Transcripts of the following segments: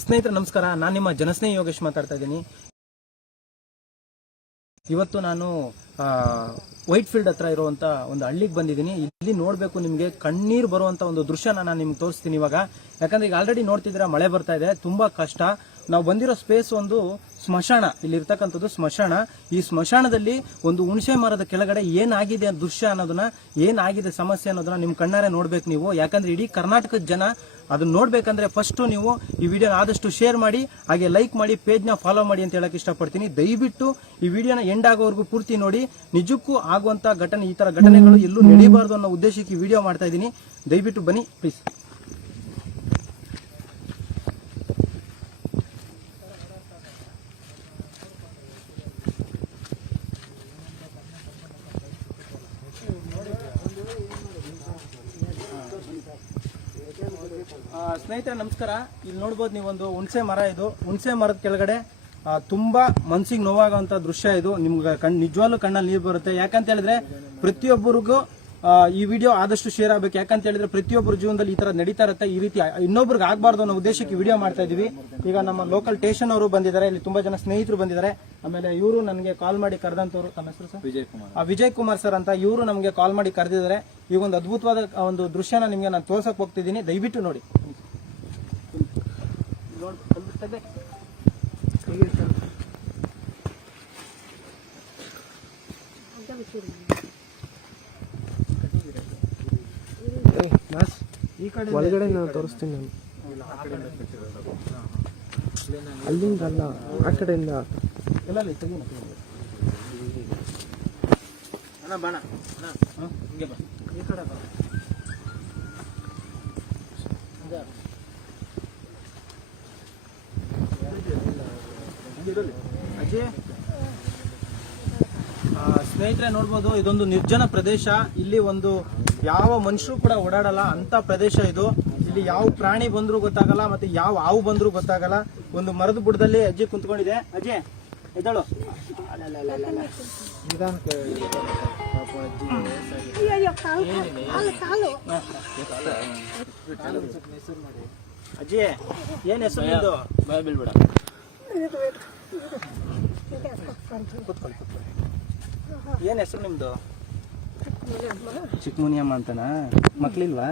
ಸ್ನೇಹಿತರೆ, ನಮಸ್ಕಾರ. ನಾನು ನಿಮ್ಮ ಜನಸ್ನೇಹಿ ಯೋಗೇಶ್ ಮಾತಾಡ್ತಾ ಇದ್ದೀನಿ. ಇವತ್ತು ನಾನು ವೈಟ್ ಫೀಲ್ಡ್ ಹತ್ರ ಇರುವಂತ ಒಂದು ಹಳ್ಳಿಗೆ ಬಂದಿದ್ದೀನಿ. ಇಲ್ಲಿ ನೋಡಬೇಕು ನಿಮಗೆ ಕಣ್ಣೀರು ಬರುವಂತ ಒಂದು ದೃಶ್ಯನ ನಾನು ನಿಮ್ಗೆ ತೋರಿಸ್ತೀನಿ ಇವಾಗ. ಯಾಕಂದ್ರೆ ಈಗ ಆಲ್ರೆಡಿ ನೋಡ್ತಿದ್ರೆ ಮಳೆ ಬರ್ತಾ ಇದೆ, ತುಂಬಾ ಕಷ್ಟ. ನಾವು ಬಂದಿರೋ ಸ್ಪೇಸ್ ಒಂದು ಸ್ಮಶಾನ. ಇಲ್ಲಿ ಇರ್ತಕ್ಕಂಥದ್ದು ಸ್ಮಶಾನ. ಈ ಸ್ಮಶಾನದಲ್ಲಿ ಒಂದು ಹುಣಸೆ ಮರದ ಕೆಳಗಡೆ ಏನಾಗಿದೆ ದೃಶ್ಯ ಅನ್ನೋದನ್ನ, ಏನಾಗಿದೆ ಸಮಸ್ಯೆ ಅನ್ನೋದನ್ನ ನಿಮ್ ಕಣ್ಣಾರೆ ನೋಡ್ಬೇಕು ನೀವು. ಯಾಕಂದ್ರೆ ಇಡೀ ಕರ್ನಾಟಕದ ಜನ ಅದನ್ನ ನೋಡ್ಬೇಕಂದ್ರೆ ಫಸ್ಟ್ ನೀವು ಈ ವಿಡಿಯೋನ ಆದಷ್ಟು ಶೇರ್ ಮಾಡಿ, ಹಾಗೆ ಲೈಕ್ ಮಾಡಿ ಪೇಜ್ನ ಫಾಲೋ ಮಾಡಿ ಅಂತ ಹೇಳಕ್ ಇಷ್ಟಪಡ್ತೀನಿ. ದಯವಿಟ್ಟು ಈ ವಿಡಿಯೋನ ಎಂಡ್ ಆಗೋವರೆಗೂ ಪೂರ್ತಿ ನೋಡಿ. ನಿಜಕ್ಕೂ ಆಗುವಂತ ಘಟನೆ, ಈ ತರ ಘಟನೆಗಳು ಎಲ್ಲೂ ನಡೀಬಾರ್ದು ಅನ್ನೋ ಉದ್ದೇಶಕ್ಕೆ ವಿಡಿಯೋ ಮಾಡ್ತಾ ಇದ್ದೀನಿ. ದಯವಿಟ್ಟು ಬನ್ನಿ ಪ್ಲೀಸ್ ಸ್ನೇಹಿತರೆ ನಮಸ್ಕಾರ. ಇಲ್ಲಿ ನೋಡ್ಬೋದು ನೀವು ಒಂದು ಹುಣಸೆ ಮರ ಇದು. ಹುಣಸೆ ಮರದ ಕೆಳಗಡೆ ತುಂಬಾ ಮನ್ಸಿಗೆ ನೋವಾಗುವಂತ ದೃಶ್ಯ ಇದು. ನಿಮ್ಗೆ ಕಣ್ ನಿಜವಾಗ್ಲೂ ಕಣ್ಣಲ್ಲಿ ನೀರು ಬರುತ್ತೆ. ಯಾಕಂತ ಹೇಳಿದ್ರೆ ಪ್ರತಿಯೊಬ್ಬರಿಗೂ ಈ ವಿಡಿಯೋ ಆದಷ್ಟು ಶೇರ್ ಆಗ್ಬೇಕು. ಯಾಕಂತ ಹೇಳಿದ್ರೆ ಪ್ರತಿಯೊಬ್ಬರ ಜೀವನದಲ್ಲಿ ಈ ತರ ನಡೀತಾ ಇರುತ್ತೆ. ಈ ರೀತಿ ಇನ್ನೊಬ್ರಿಗೆ ಆಗ್ಬಾರ್ದು ಅನ್ನೋ ಉದ್ದೇಶಕ್ಕೆ ವಿಡಿಯೋ ಮಾಡ್ತಾ ಇದೀವಿ ಈಗ ನಮ್ಮ ಲೋಕಲ್ ಸ್ಟೇಷನ್ ಅವರು ಬಂದಿದ್ದಾರೆ. ಇಲ್ಲಿ ತುಂಬಾ ಜನ ಸ್ನೇಹಿತರು ಬಂದಿದ್ದಾರೆ. ಆಮೇಲೆ ಇವರು ನನಗೆ ಕಾಲ್ ಮಾಡಿ ಕರೆದಂತವ್ರು ತಮ್ಮ ಹೆಸರು ಸರ್? ವಿಜಯ್ ಕುಮಾರ್. ಆ ವಿಜಯ್ ಕುಮಾರ್ ಸರ್ ಅಂತ ಇವರು ನಮಗೆ ಕಾಲ್ ಮಾಡಿ ಕರೆದಿದ್ದಾರೆ. ಈಗ ಒಂದು ಅದ್ಭುತವಾದ ಒಂದು ದೃಶ್ಯನ ನಿಮಗೆ ನಾನು ತೋರ್ಸಕ್ ಹೋಗ್ತಿದ್ದೀನಿ. ದಯವಿಟ್ಟು ನೋಡಿ. ನೋಡ್- ಕಲ್ಲು ತೆಗ್ದೆ. ಏಯ್, ನಾಸ್, ಈ ಕಡೆ ಒಳಗಡೆ ನಾನು ತೋರಿಸ್ತೀನಿ ನಾನು ಅಲ್ಲಿಂದ ಅಲ್ಲ ಆ ಕಡೆಯಿಂದ ಎಲ್ಲ ಅಲ್ಲಿ ತೆಗಿ ಮತ್ತೆ. ಅಣ್ಣ ಬಾಣ ಹ? ಹಿಂಗೆ ಬಾ. ಈ ಕಡೆ ಬಾ. ಅಜ್ಜಿ ಆ, ಸ್ನೇಹಿತರೆ ನೋಡ್ಬೋದು, ಇದೊಂದು ನಿರ್ಜನ ಪ್ರದೇಶ. ಇಲ್ಲಿ ಒಂದು ಯಾವ ಮನುಷ್ಯರು ಕೂಡ ಓಡಾಡಲ್ಲ. ಅಂತ ಪ್ರದೇಶ ಇದು. ಇಲ್ಲಿ ಯಾವ ಪ್ರಾಣಿ ಬಂದ್ರು ಗೊತ್ತಾಗಲ್ಲ, ಮತ್ತೆ ಯಾವ ಹಾವು ಬಂದ್ರು ಗೊತ್ತಾಗಲ್ಲ. ಒಂದು ಮರದ ಬುಡದಲ್ಲಿ ಅಜ್ಜಿ ಕುಂತ್ಕೊಂಡಿದೆ. ಅಜ್ಜಿ ಎದ್ದಳು. ಅಜ್ಜಿ ಏನ್ ಹೆಸರು ಕೂತ್ಕೊಳ್ಳಿ ಕೂತ್ಕೊಳ್ಳಿ ಏನ್ ಹೆಸರು ನಿಮ್ದು? ಚಿಕ್ಕಮುನಿಯಮ್ಮ. ಅಂತನಾ? ಮಕ್ಳಿಲ್ವಾ?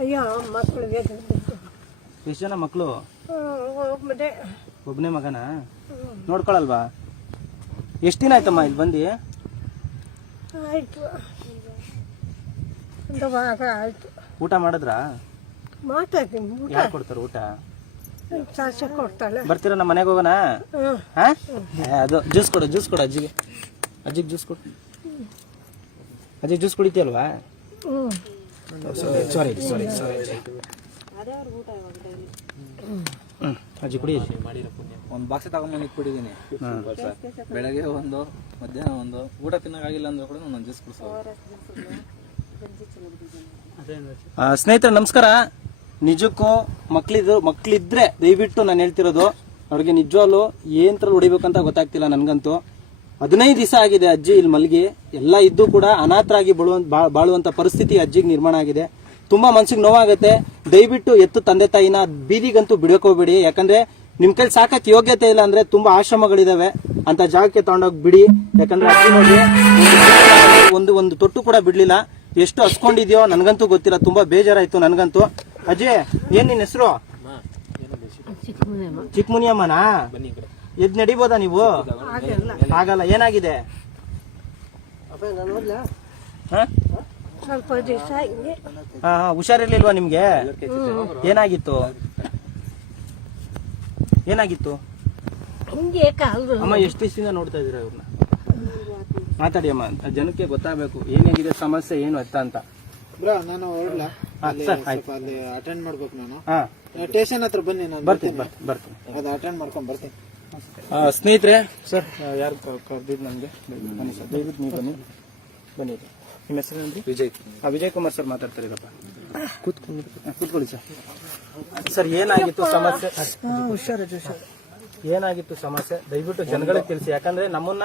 ಅಯ್ಯೋ ಮಕ್ಕಳಿಗೆ ಎಷ್ಟು ಜನ ಮಕ್ಕಳು ಒಬ್ಬನೇ. ಒಬ್ಬನೇ ಮಗನ? ನೋಡ್ಕೊಳಲ್ವಾ? ಎಷ್ಟು ದಿನ ಆಯ್ತಮ್ಮ ಇಲ್ಲಿ ಬಂದು? ಆಯ್ತು. ಊಟ ಮಾಡಿದ್ರಾ? ಮಾತಾಡ್ತೀನಿ ಊಟ. ಕೊಡ್ತಾರೆ ಊಟ? ಸಾಸ ಕೊಡ್ತಾಳೆ. ಬರ್ತೀರಾ ನಮ್ಮ ಮನೆಗೆ ಹೋಗೋಣ? ಹಾ? ಅದು ಜ್ಯೂಸ್ ಕೊಡು ಜ್ಯೂಸ್ ಕೊಡು ಅಜ್ಜಿಗೆ. ಅಜ್ಜಿಗೆ ಜ್ಯೂಸ್ ಕೊಡು. ಅಜ್ಜಿಗೆ ಜ್ಯೂಸ್ ಕುಡಿತೀಯಲ್ವಾ? ಸಾರಿ ಸಾರಿ ಸಾರಿ ಅಜ್ಜಿ. ಕುಡಿ ಒಂದು ಒಂದ್ ಬಾಕ್ಸ್ ತಗೊಂಬಂದು ಕುಡಿದೀನಿ. ಬೆಳಗ್ಗೆ ಒಂದು ಮಧ್ಯಾಹ್ನ ಒಂದು. ಊಟ ತಿನ್ನಾಗಿಲ್ಲ ಅಂದ್ರೆ ಕೂಡ ನಾನು ಜ್ಯೂಸ್ ಕುಡಿಸೋ ಸ್ನೇಹಿತರೆ ನಮಸ್ಕಾರ. ನಿಜಕ್ಕೂ ಮಕ್ಳಿದ್ರು ಮಕ್ಳಿದ್ರೆ ದಯವಿಟ್ಟು ನಾನು ಹೇಳ್ತಿರೋದು, ಅವ್ರಿಗೆ ನಿಜವಾಗ್ಲು ಏನ್ ತರ ಹೊಡಿಬೇಕಂತ ಗೊತ್ತಾಗ್ತಿಲ್ಲ ನನ್ಗಂತೂ. ಹದಿನೈದು ದಿವಸ ಆಗಿದೆ ಅಜ್ಜಿ ಇಲ್ಲಿ ಮಲಗಿ. ಎಲ್ಲ ಇದ್ದು ಕೂಡ ಅನಾಥರಾಗಿ ಬಾಳುವಂತ ಬಾ- ಬಾಳುವಂತ ಪರಿಸ್ಥಿತಿ ಅಜ್ಜಿಗೆ ನಿರ್ಮಾಣ ಆಗಿದೆ. ತುಂಬಾ ಮನ್ಸಿಗೆ ನೋವಾಗುತ್ತೆ. ದಯವಿಟ್ಟು ಎತ್ತು ತಂದೆ ತಾಯಿನ ಬೀದಿಗಂತೂ ಬಿಡಕೋಬೇಡಿ ಯಾಕಂದ್ರೆ ನಿಮ್ ಕೈಲಿ ಸಾಕಕ್ ಯೋಗ್ಯತೆ ಇಲ್ಲ ಅಂದ್ರೆ ತುಂಬಾ ಆಶ್ರಮಗಳಿದಾವೆ. ಅಂತ ಜಾಗಕ್ಕೆ ತಗೊಂಡೋಗಿ ಬಿಡಿ. ಯಾಕಂದ್ರೆ ಅಜ್ಜಿ ನೋಡಿ, ಒಂದು ಒಂದು ತೊಟ್ಟು ಕೂಡ ಬಿಡ್ಲಿಲ್ಲ. ಎಷ್ಟು ಹಸ್ಕೊಂಡಿದ್ಯೋ ನನ್ಗಂತೂ ಗೊತ್ತಿಲ್ಲ. ತುಂಬಾ ಬೇಜಾರಾಯ್ತು ನನ್ಗಂತೂ. ಅಜ್ಜಿ ಏನ್ ನಿನ್ ಹೆಸರು? ಚಿಕ್ಕಮುನಿಯಮ್ಮನಾ? ಎದ್ ನಡಿಬೋದಾ ನೀವು? ಆಗಲ್ಲ ಆಗಲ್ಲ ಏನಾಗಿದೆ? ಹುಷಾರಿರ್ಲಿಲ್ವಾ ನಿಮ್ಗೆ? ಏನಾಗಿತ್ತು? ಏನಾಗಿತ್ತು? ಅಮ್ಮ ಎಷ್ಟು ದಿವಸದಿಂದ ನೋಡ್ತಾ ಇದೀರ ಇವ್ರನ್ನ? ಮಾತಾಡಿ ಅಮ್ಮ ಜನಕ್ಕೆ ಗೊತ್ತಾಗಬೇಕು ಏನಾಗಿದೆ ಸಮಸ್ಯೆ ಏನು ಅತ್ತ ಅಂತ. ನಾನು ಹೊರಡ್ಲಾ ಸರ್ ಆಯ್ತು. ಅಲ್ಲಿ ಅಟೆಂಡ್ ಮಾಡ್ಬೇಕು ನಾನು. ಹಾ. ಸ್ಟೇಷನ್ ಹತ್ರ ಬನ್ನಿ ನಾನು ಬರ್ತೀನಿ ಬರ್ತೀನಿ. ಬರ್ತೀನಿ ಅದು ಅಟೆಂಡ್ ಮಾಡ್ಕೊಂಡ್ ಬರ್ತೀನಿ. ಸ್ನೇಹಿತರೆ? ಸರ್ ಯಾರು ಕರೆದಿದ್ದು ನನಗೆ ಬನ್ನಿ ಸರ್. ದಯವಿಟ್ಟು ನೀವು ಬನ್ನಿ. ಬನ್ನಿ. ನಿಮ್ಮ ಹೆಸರು ಏನ್ರಿ ವಿಜಯ್. ಆ, ವಿಜಯ್ ಕುಮಾರ್ ಸರ್ ಮಾತಾಡ್ತಾರಿರಪ್ಪ ಕೂತ್ಕೊಂಡು ಕೂತ್ಕೊಳ್ಳಿ ಸರ್. ಸರ್ ಏನಾಗಿತ್ತು ಸಮಸ್ಯೆ? ಹುಷಾರು ಹುಷಾರು. ಏನಾಗಿತ್ತು ಸಮಸ್ಯೆ? ದಯವಿಟ್ಟು ಜನಗಳಿಗೆ ತಿಳಿಸಿ. ಯಾಕಂದ್ರೆ ನಮ್ಮನ್ನ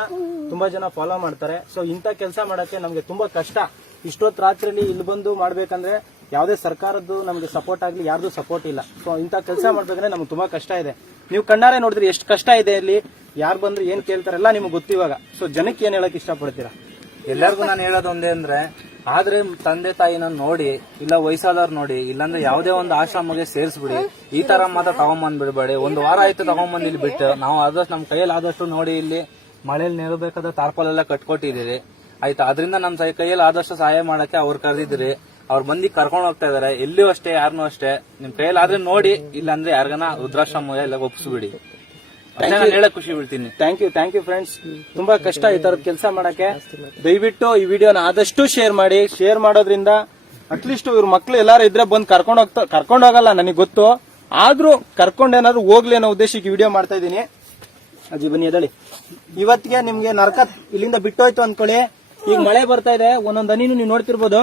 ತುಂಬಾ ಜನ ಫಾಲೋ ಮಾಡ್ತಾರೆ. ಸೊ ಇಂಥ ಕೆಲಸ ಮಾಡಕ್ಕೆ ನಮ್ಗೆ ತುಂಬಾ ಕಷ್ಟ. ಇಷ್ಟೊತ್ತು ರಾತ್ರಿ ಇಲ್ಲಿ ಬಂದು ಮಾಡ್ಬೇಕಂದ್ರೆ ಯಾವುದೇ ಸರ್ಕಾರದ್ದು ನಮಗೆ ಸಪೋರ್ಟ್ ಆಗಲಿ, ಯಾರ್ದು ಸಪೋರ್ಟ್ ಇಲ್ಲ. ಸೊ ಇಂಥ ಕೆಲಸ ಮಾಡ್ಬೇಕಂದ್ರೆ ನಮ್ಗೆ ತುಂಬಾ ಕಷ್ಟ ಇದೆ. ನೀವು ಕಣ್ಣಾರೆ ನೋಡಿದ್ರೆ ಎಷ್ಟು ಕಷ್ಟ ಇದೆ ಇಲ್ಲಿ ಯಾರು ಬಂದ್ರೆ ಏನ್ ಕೇಳ್ತಾರಲ್ಲ ನಿಮ್ಗೆ ಗೊತ್ತಿವಾಗ ಸೊ ಜನಕ್ಕೆ ಏನ್ ಹೇಳಕ್ ಇಷ್ಟಪಡ್ತೀರಾ? ಎಲ್ಲರಿಗೂ ನಾನು ಹೇಳೋದು ಒಂದೇ ಅಂದ್ರೆ, ಆದ್ರೆ ತಂದೆ ತಾಯಿನ ನೋಡಿ, ಇಲ್ಲ ವಯಸ್ಸಾದವ್ರು ನೋಡಿ, ಇಲ್ಲಾಂದ್ರೆ ಯಾವುದೇ ಒಂದು ಆಶ್ರಮಗೆ ಸೇರಿಸ್ಬಿಡಿ. ಈ ತರ ಮಾತ್ರ ತಗೊಂಬಂದ್ ಬಿಡಬೇಡಿ. ಒಂದು ವಾರ ಆಯ್ತು ತಗೊಂಬಂದ್ ಇಲ್ಲಿ ಬಿಟ್ಟು. ನಾವು ಆದಷ್ಟು, ನಮ್ ಕೈಯಲ್ಲಿ ಆದಷ್ಟು ನೋಡಿ ಇಲ್ಲಿ ಮಳೇಲಿ ನೆರಬೇಕಾದ ತಾರ್ಪಲ್ ಎಲ್ಲ ಕಟ್ಕೊಟ್ಟಿದ್ದೀರಿ. ಆಯ್ತಾ? ಅದರಿಂದ ನಮ್ಮ ಕೈಯಲ್ಲಿ ಆದಷ್ಟು ಸಹಾಯ ಮಾಡಕ್ಕೆ ಅವ್ರು ಕರೆದಿದ್ರಿ ಅವ್ರು ಮಂದಿ ಕರ್ಕೊಂಡು ಹೋಗ್ತಾ ಇದಾರೆ. ಎಲ್ಲಿಯೂ ಅಷ್ಟೇ ಯಾರನ್ನೂ ಅಷ್ಟೇ. ನಿಮ್ ಕೈಯಲ್ಲಿ ಆದ್ರೆ ನೋಡಿ ಇಲ್ಲಾಂದ್ರೆ ಯಾರಿಗಾನ ವೃದ್ಧಾಶ್ರಮ ಎಲ್ಲ ಒಪ್ಪಿಸ್ಬಿಡಿ. ಹೇಳಕ್ ಖುಷಿ ಬಿಡ್ತೀನಿ thank you thank you friends ತುಂಬಾ ಕಷ್ಟ ಈ ತರದ ಕೆಲಸ ಮಾಡಕ್ಕೆ. ದಯವಿಟ್ಟು ಈ ವಿಡಿಯೋನ ಆದಷ್ಟು ಶೇರ್ ಮಾಡಿ. ಶೇರ್ ಮಾಡೋದ್ರಿಂದ ಅಟ್ಲೀಸ್ಟ್ ಇವ್ರ ಮಕ್ಳು ಎಲ್ಲಾರು ಇದ್ರೆ ಬಂದು ಕರ್ಕೊಂಡು ಹೋಗ್ತಾ ಕರ್ಕೊಂಡು ಹೋಗಲ್ಲ ನನಗೆ ಗೊತ್ತು. ಆದ್ರೂ ಕರ್ಕೊಂಡು ಏನಾದ್ರು ಹೋಗ್ಲಿ ಅನ್ನೋ ಉದ್ದೇಶಕ್ಕೆ ವಿಡಿಯೋ ಮಾಡ್ತಾ ಇದೀನಿ ಅಜ್ಜಿ ಬನ್ನಿ ಎದಳಿ ಇವತ್ತಿಗೆ ನಿಮ್ಗೆ ನರಕ ಇಲ್ಲಿಂದ ಬಿಟ್ಟೋಯ್ತು ಅನ್ಕೊಳ್ಳಿ ಈಗ ಮಳೆ ಬರ್ತಾ ಇದೆ. ಒಂದೊಂದ್ ಹನಿನೂ ನೀವು ನೋಡ್ತಿರ್ಬೋದು.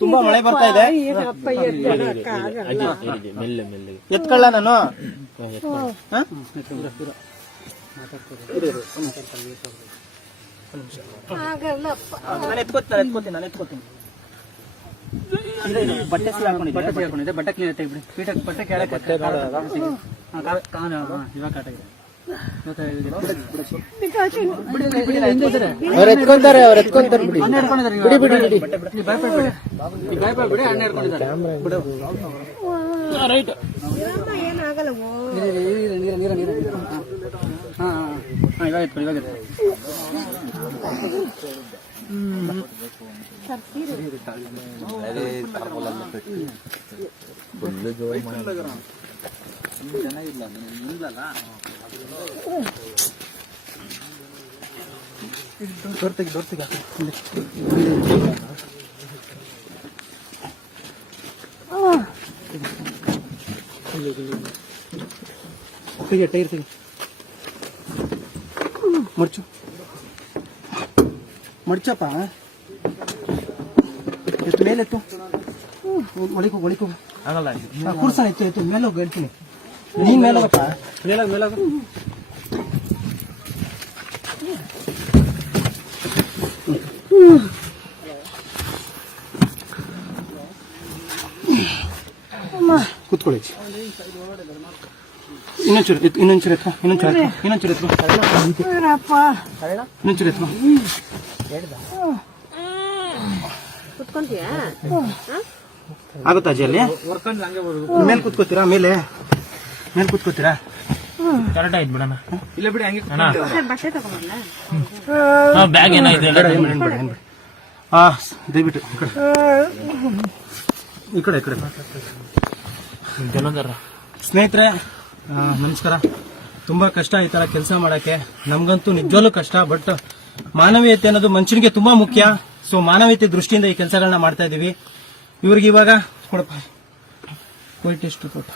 ತುಂಬಾ ಮಳೆ ಬರ್ತಾ ಇದೆ. ಮೆಲ್ಲ ಮೆಲ್ಲ. ಎತ್ಕೊಳ್ಳ ನಾನು. ಬಟ್ಟೆ ಆಗಲ್ಲಪ್ಪ ನಾನು ಎತ್ಕೋತೀನಿ ನಾನು ಎತ್ಕೋತೀನಿ ನಾನು ಎತ್ಕೋತೀನಿ. ಇದೆ, ಇದೆ, ಬಟ್ಟೆ ಹಾಕೊಂಡಿದ್ದೆ. ಬಟ್ಟೆ ಕ್ಲೀನ್ ಬಿಡಿ ಬಟ್ಟೆ ಕೇಳಕ್ಕೆ ಇವಾಗ ಕಾಟಾಗಿದೆ ಅವ್ರು ಎತ್ಕೊಂತಾರೆ ಅವ್ರು ಎತ್ಕೊಂತಾರೆ ಬಿಡಿ ಬಿಡಿ ಬಿಡಿ ಬಿಡಿ ಹಾ ಹಾ ಇವಾಗ ಎತ್ಕೊಳ್ಳಿ ಇವಾಗ ಎತ್ಕೊಳ್ಳಿ ತೆಗಿ ಟೈರ್ ತೆಗಿ ಮಡ್ಚು ಮಡ್ಚಪ್ಪ ಎಷ್ಟು ಮೇಲೆ ಎತ್ತು ಒಳಿಕೋ ಒಳಿಕೋ ಆಗಲ್ಲ ಕೂರ್ಸೋಣ ಎತ್ತು ಎತ್ತು ಮೇಲೆ ಹೋಗಿ ಹೇಳ್ತೀನಿ ನೀನ್ ಮೇಲೆ ಹೋಗಪ್ಪ ಮೇಲೆ ಮೇಲಾಗ ಕೂತ್ಕೊಳ್ಳಿ. ಇನ್ನೊಂಚೂರು ಎತ್ತು ಇನ್ನೊಂಚೂರು ಎತ್ತು ಇನ್ನೊಂಚೂರು ಎತ್ತು ಇನ್ನೊಂಚೂರು ಎತ್ತು ಏನಪ್ಪ? ಇನ್ನೊಂಚೂರು ಎತ್ತು ಕುತ್ಕೊಂತೀಯಾ? ಆಗುತ್ತಾ ಅಜ್ಜಿ ಅಲ್ಲಿ? ಮೇಲೆ ಕೂತ್ಕೋತೀರಾ? ಮೇಲೆ? ಮೇಲೆ ಕೂತ್ಕೋತೀರಾ? ಕರೆಕ್ಟ್ ಆಯ್ತು ಬಿಡಣ ಇಲ್ಲ ಬಿಡಿ ಹಂಗೆ ಬ್ಯಾಗ್ ಏನಾಯ್ತು ಹಾ ದಯವಿಟ್ಟು ಈ ಕಡೆ ಈ ಕಡೆ. ಕಡೆ ಸ್ನೇಹಿತರೆ ಆ, ನಮಸ್ಕಾರ. ತುಂಬಾ ಕಷ್ಟ ಈ ತರ ಕೆಲಸ ಮಾಡಕ್ಕೆ. ನಮ್ಗಂತೂ ನಿಜವಾಗ್ಲೂ ಕಷ್ಟ ಬಟ್ ಮಾನವೀಯತೆ ಅನ್ನೋದು ಮನುಷ್ಯನಿಗೆ ತುಂಬಾ ಮುಖ್ಯ. ಸೊ ಮಾನವೀಯತೆ ದೃಷ್ಟಿಯಿಂದ ಈ ಕೆಲಸಗಳನ್ನ ಮಾಡ್ತಾ ಇದೀವಿ. ಇವ್ರಿಗೆ ಇವಾಗ ಕೊಡಪ್ಪ. ವೈಟ್ ಟೆಸ್ಟ್ ರಿಪೋರ್ಟ್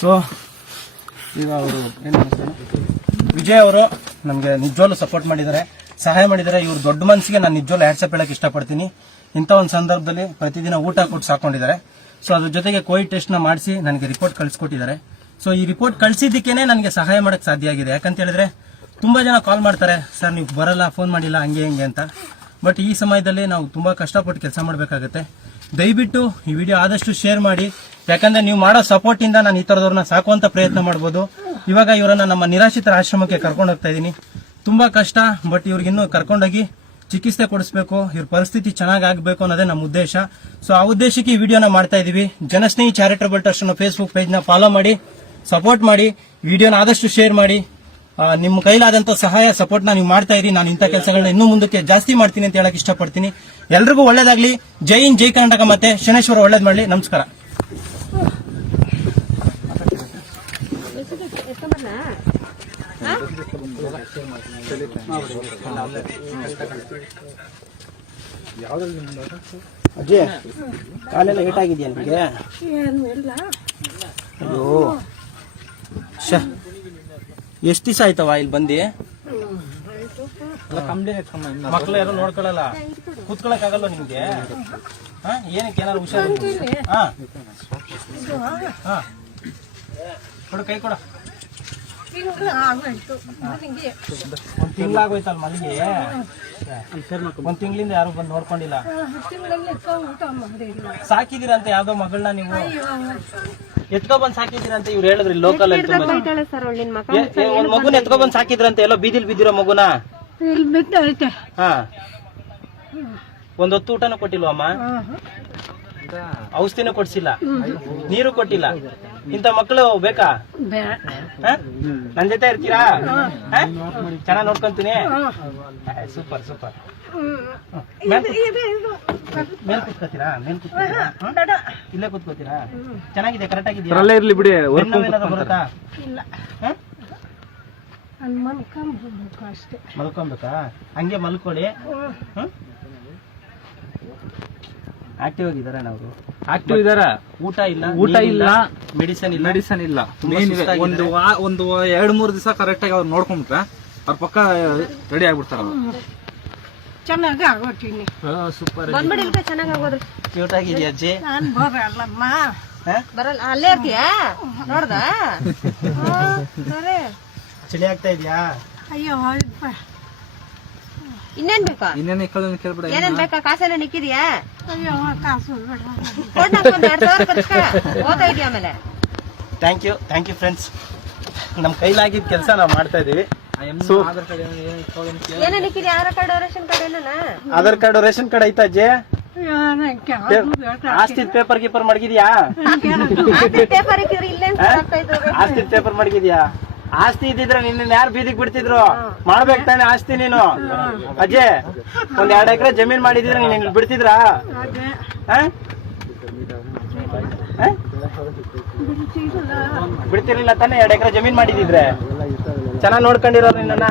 ಸೊ ಈಗ ಅವರು ಏನು ವಿಜಯ್ ಅವರು ನಮಗೆ ನಿಜವಾಗ್ಲೂ ಸಪೋರ್ಟ್ ಮಾಡಿದ್ದಾರೆ. ಸಹಾಯ ಮಾಡಿದ್ದಾರೆ. ಇವ್ರು ದೊಡ್ಡ ಮನಸ್ಸಿಗೆ ನಾನು ನಿಜವಾಗ್ಲೂ ಹ್ಯಾಟ್ಸಪ್ ಹೇಳಕ್ ಇಷ್ಟಪಡ್ತೀನಿ. ಇಂಥ ಒಂದು ಸಂದರ್ಭದಲ್ಲಿ ಪ್ರತಿದಿನ ಊಟ ಕೊಟ್ಟು ಸಾಕೊಂಡಿದ್ದಾರೆ. ಸೊ ಅದ್ರ ಜೊತೆಗೆ ಕೋವಿಡ್ ಟೆಸ್ಟ್ನ ಮಾಡಿಸಿ ನನಗೆ ರಿಪೋರ್ಟ್ ಕಳಿಸ್ಕೊಟ್ಟಿದ್ದಾರೆ. ಸೊ ಈ ರಿಪೋರ್ಟ್ ಕಳಿಸಿದ್ದಕ್ಕೇನೆ ನನಗೆ ಸಹಾಯ ಮಾಡಕ್ ಸಾಧ್ಯ ಆಗಿದೆ. ಯಾಕಂತ ಹೇಳಿದ್ರೆ ತುಂಬಾ ಜನ ಕಾಲ್ ಮಾಡ್ತಾರೆ, ಸರ್, ನೀವು ಬರಲ್ಲ ಫೋನ್ ಮಾಡಿಲ್ಲ, ಹಂಗೆ, ಹಿಂಗೆ ಅಂತ. ಬಟ್ ಈ ಸಮಯದಲ್ಲಿ ನಾವು ತುಂಬಾ ಕಷ್ಟಪಟ್ಟು ಕೆಲಸ ಮಾಡಬೇಕಾಗುತ್ತೆ. ದಯವಿಟ್ಟು ಈ ವಿಡಿಯೋ ಆದಷ್ಟು ಶೇರ್ ಮಾಡಿ. ಯಾಕಂದ್ರೆ ನೀವು ಮಾಡೋ ಸಪೋರ್ಟ್ ಇಂದ ನಾನು ಈ ತರದವ್ರನ್ನ ಸಾಕುವಂತ ಪ್ರಯತ್ನ ಮಾಡಬಹುದು ಇವಾಗ ಇವರನ್ನ ನಮ್ಮ ನಿರಾಶ್ರಿತರ ಆಶ್ರಮಕ್ಕೆ ಕರ್ಕೊಂಡು ಹೋಗ್ತಾ ಇದ್ದೀನಿ. ತುಂಬಾ ಕಷ್ಟ ಬಟ್ ಇವ್ರಿಗಿನ್ನೂ ಕರ್ಕೊಂಡೋಗಿ ಚಿಕಿತ್ಸೆ ಕೊಡಿಸ್ಬೇಕು. ಇವ್ರ ಪರಿಸ್ಥಿತಿ ಚೆನ್ನಾಗಿ ಆಗಬೇಕು ಅನ್ನೋದೇ ನಮ್ಮ ಉದ್ದೇಶ. ಸೊ ಆ ಉದ್ದೇಶಕ್ಕೆ ಈ ವಿಡಿಯೋನ ಮಾಡ್ತಾ ಇದೀವಿ ಜನಸ್ನೇಹಿ ಚಾರಿಟಬಲ್ ಟ್ರಸ್ಟ್ ಫೇಸ್ಬುಕ್ ಪೇಜ್ನ ಫಾಲೋ ಮಾಡಿ ಸಪೋರ್ಟ್ ಮಾಡಿ ವಿಡಿಯೋನ ಆದಷ್ಟು ಶೇರ್ ಮಾಡಿ. ನಿಮ್ಮ ಕೈಲಾದಂತ ಸಹಾಯ ಸಪೋರ್ಟ್ ನೀವು ಮಾಡ್ತಾ ಇರಿ. ನಾನು ಇಂಥ ಕೆಲಸಗಳನ್ನ ಇನ್ನೂ ಮುಂದಕ್ಕೆ ಜಾಸ್ತಿ ಮಾಡ್ತೀನಿ ಅಂತ ಹೇಳಕ್ ಇಷ್ಟಪಡ್ತೀನಿ. ಎಲ್ರಿಗೂ ಒಳ್ಳೇದಾಗ್ಲಿ. ಜೈ ಇನ್ ಜೈ ಕರ್ನಾಟಕ ಮತ್ತೆ ಶನೇಶ್ವರ ಒಳ್ಳೇದ್ ಮಾಡ್ಲಿ. ನಮಸ್ಕಾರ. ಅಜ್ಜಿ ಕಾಲೆಲ್ಲ ಏಟಾಗಿದೆಯಾ ನಿಮಗೆ? ಇಲ್ಲ. ಅಯ್ಯೋ. ಶ. ಎಷ್ಟು ದಿವಸ ಆಯ್ತವ ಇಲ್ಲಿ ಬಂದು? ಮಕ್ಳು ಯಾರು ನೋಡ್ಕೊಳಲ್ಲ? ಕುತ್ಕೊಳಕ್ ಆಗಲ್ವ ನಿಮ್ಗೆ? ಹಾ? ಏನಕ್ಕೆ ಏನಾದ್ರು ಹುಷಾರು ಹಾ? ಹಾ? ಕೊಡು ಕೈ ಕೊಡ. ಒಂದ್ ತಿಂಗಳಾಗೋಯ್ತಲ್ಲ ಮಲ್ಲಿಗೆ? ಒಂದ್ ತಿಂಗಳಿಂದ ಯಾರು ಬಂದು ನೋಡ್ಕೊಂಡಿಲ್ಲ. ಸಾಕಿದಿರಂತೆ ಯಾವ್ದೋ ಮಗಳನ್ನ ನೀವು? ಎತ್ಕೊ ಸಾಕಿದ್ರಂತ ಸಾಕಿದಿರಂತ ಇವ್ರು ಹೇಳಿದ್ರಿ ಲೋಕಲ್ ಅಲ್ಲಿ ತುಂಬಾ ಸರ್ ಅವಳು ನಿನ್ ಒಂದ್ ಮಗುನ ಎತ್ಕೊಬಂದ್ ಸಾಕಿದ್ರಂತೆ ಎಲ್ಲೋ ಬೀದಿಲ್ ಬಿದ್ದಿರೋ ಮಗುನ? ಇಲ್ಲಿ ಬಿದ್ದೈತೆ ಹಾ. ಒಂದ್ ಹೊತ್ತು ಊಟನೂ ಕೊಟ್ಟಿಲ್ವಮ್ಮ ಔಷಧಿನೂ ಕೊಡ್ಸಿಲ್ಲ. ನೀರು ಕೊಟ್ಟಿಲ್ಲ. ಇಂತ ಮಕ್ಕಳು ಬೇಕಾ? ಹ? ನನ್ ಜೊತೆ ಇರ್ತೀರಾ? ಚೆನ್ನಾಗ್ ನೋಡ್ಕೊಂತೀನಿ. Super super. ಮೇಲ್ ಮೇಲ್ ಕುತ್ಕೋತೀರಾ? ಮೇಲ್ ಕುತ್ಕೋತೀರಾ? ಹ? ಇಲ್ಲೇ ಕುತ್ಕೋತೀರಾ? ಚೆನ್ನಾಗಿದೆ ಕರೆಕ್ಟ್ ಆಗಿದೆಯಾ? ಅಲ್ಲೇ ಇರ್ಲಿ ಬಿಡಿ ಏನಾದ್ರು ಬರುತ್ತಾ? ಅಷ್ಟೇ. ಮಲ್ಕೊಬೇಕಾ? ಹಂಗೆ ಮಲ್ಕೊಳ್ಳಿ. ಆಕ್ಟಿವ್ ಆಗಿದಾರ ನಾವು ಆಕ್ಟಿವ್ ಇದಾರ. ಊಟ ಇಲ್ಲ ಊಟ ಇಲ್ಲ, ಮೆಡಿಸನ್ ಇಲ್ಲ. ಮೆಡಿಸನ್ ಇಲ್ಲ. ಒಂದು ವಾ ಒಂದು ಎರಡ್ ಮೂರ್ ದಿವಸ ಕರೆಕ್ಟ್ ಆಗಿ ಅವ್ರು ನೋಡ್ಕೊಂಡ್ಬಿಟ್ರೆ ಅವ್ರ ಪಕ್ಕ ರೆಡಿ ಆಗ್ಬಿಡ್ತಾರ ಚೆನ್ನಾಗಿ ಆಗೋತೀನಿ ಸೂಪರ್ ಬಂದ್ಬಿಡಿ ಇಲ್ಕ ಚೆನ್ನಾಗಿ ಆಗೋದ್ರಿ ಕ್ಯೂಟ್ ಆಗಿದ್ಯಾ ಅಜ್ಜಿ? ನಾನು ಬರಲ್ಲಮ್ಮ ಹ? ಬರಲ್ಲ. ಅಲ್ಲೇ ಇರ್ತೀಯಾ? ನೋಡ್ದ? ಸರಿ. ಚಳಿ ಆಗ್ತಾ ಇದೆಯಾ? ಅಯ್ಯೋ ಇನ್ನೇನ್ ಬೇಕಾ? ಇನ್ನೇನ್ ಕೇಳ ಕೇಳ್ಬಿಡ ಏನೇನ್ ಬೇಕಾ? ಕಾಸೇನ ನಿಕ್ಕಿದ್ಯಾ? ಅಯ್ಯೋ ಕಾಸು ಕೊಡ್ ನಾಕ್ ಒಂದ್ ಎರಡ್ ಸಾವಿರ ಕಟ್ಕ ಓದ್ತಾ ಇದೀಯ ಆಮೇಲೆ? Thank you thank you friends ನಮ್ ಕೈಲಾಗಿದ್ ಕೆಲಸ ನಾವು ಮಾಡ್ತಾ ಇದೀವಿ. So Aadhaar card ration card ಐತ ಅಜ್ಜಿ? ಆಸ್ತಿ ಪೇಪರ್ ಗೀಪರ್ ಮಡಗಿದ್ಯಾ? ಆಸ್ತಿ ಪೇಪರ್ ಮಡಗಿದ್ಯಾ? ಆಸ್ತಿ ಇದ್ದಿದ್ರೆ ನಿನ್ನ ಯಾರು ಬೀದಿಗೆ ಬಿಡ್ತಿದ್ರು. ಮಾಡ್ಬೇಕು ತಾನೆ ಆಸ್ತಿ ನೀನು. ಅಜ್ಜೆ ಒಂದ್ ಎರಡ್ ಎಕರೆ ಜಮೀನ್ ಮಾಡಿದಿದ್ರೆ ನೀನ್ ಬಿಡ್ತಿದ್ರಾ? ಹ? ಹ? ಬಿಡ್ತಿರ್ಲಿಲ್ಲ ತಾನೆ ಎರಡ್ ಎಕರೆ ಜಮೀನ್ ಮಾಡಿದಿದ್ರೆ? ಚೆನ್ನಾಗ್ ನೋಡ್ಕೊಂಡಿರೋರು ನಿನ್ನ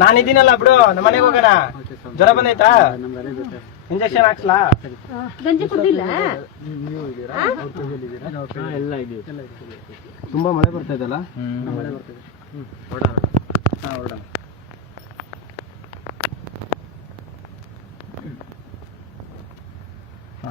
ನಾನಿದ್ದೀನಲ್ಲ ಬಿಡು ನಮ್ಮ ಮನೆಗೆ ಹೋಗೋಣ. ಜ್ವರ ಬಂದೈತಾ? ಇಂಜೆಕ್ಷನ್ ಹಾಕ್ಸ್ಲಾ? ತುಂಬಾ ಮಳೆ ಬರ್ತಾ ಇದೆಲ್ಲ ಹಾ, ಹೊರಡೋಣ. ಹಾ.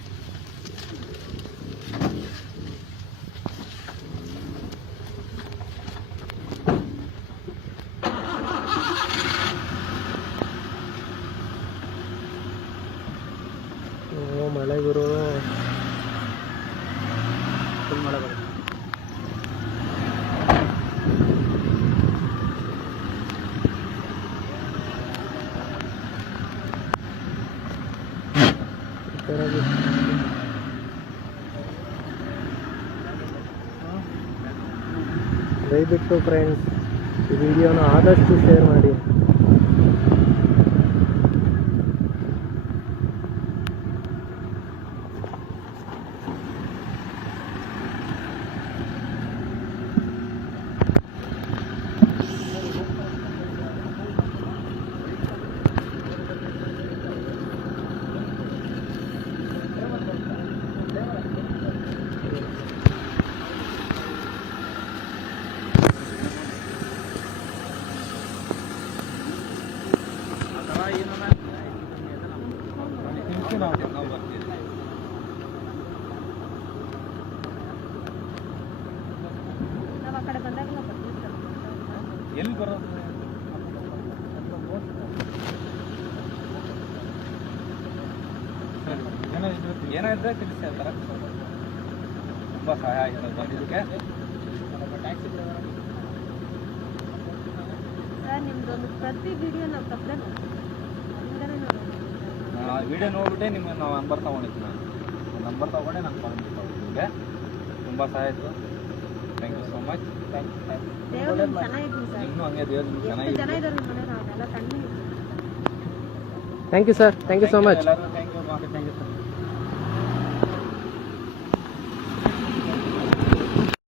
ಮಳೆ ಗುರು. ಮಳೆ ಬರುತ್ತೆ. ದಯವಿಟ್ಟು ಫ್ರೆಂಡ್ಸ್ ಈ ವಿಡಿಯೋನ ಆದಷ್ಟು ಶೇರ್ ಮಾಡಿ. ಎಲ್ಲಿ ಬರೋದು ಏನಾದ್ರೆ ತಿಳಿಸಿ ಅಂತಾರ ತುಂಬ ಸಹಾಯ ಆಯ್ತು ಬಂದಿದ್ದಕ್ಕೆ ನಿಮ್ದೊಂದು ಪ್ರತಿ ವಿಡಿಯೋ ನಾವು ತಪ್ಪದೆ ವಿಡಿಯೋ ನೋಡ್ಬಿಟ್ಟೆ ನಿಮ್ಮ ನಾವು ನಂಬರ್ ತಗೊಂಡಿದ್ದು ನಾನು. ನಂಬರ್ ತಗೊಂಡೆ ನಾನು ಕಾಲ್ ಮಾಡ್ತೀನಿ ನಿಮಗೆ. ತುಂಬ ಸಹಾಯ ಆಯಿತು. ಥ್ಯಾಂಕ್ ಯು ಸೋ ಮಚ್ ದೇವ್ರು ಯು ಸರ್. ಇನ್ನೂ ಹಂಗೆ ದೇವ್ರು ನಿಮ್ಗೆ ಎಷ್ಟು ಜನ ಚೆನ್ನಾಗಿ ಇದ್ದಾರೆ ನಿಮ್ಮ ಮನೆಗೆ ಅವರೆಲ್ಲ ಕಣ್ಣು thank you sir thank you so much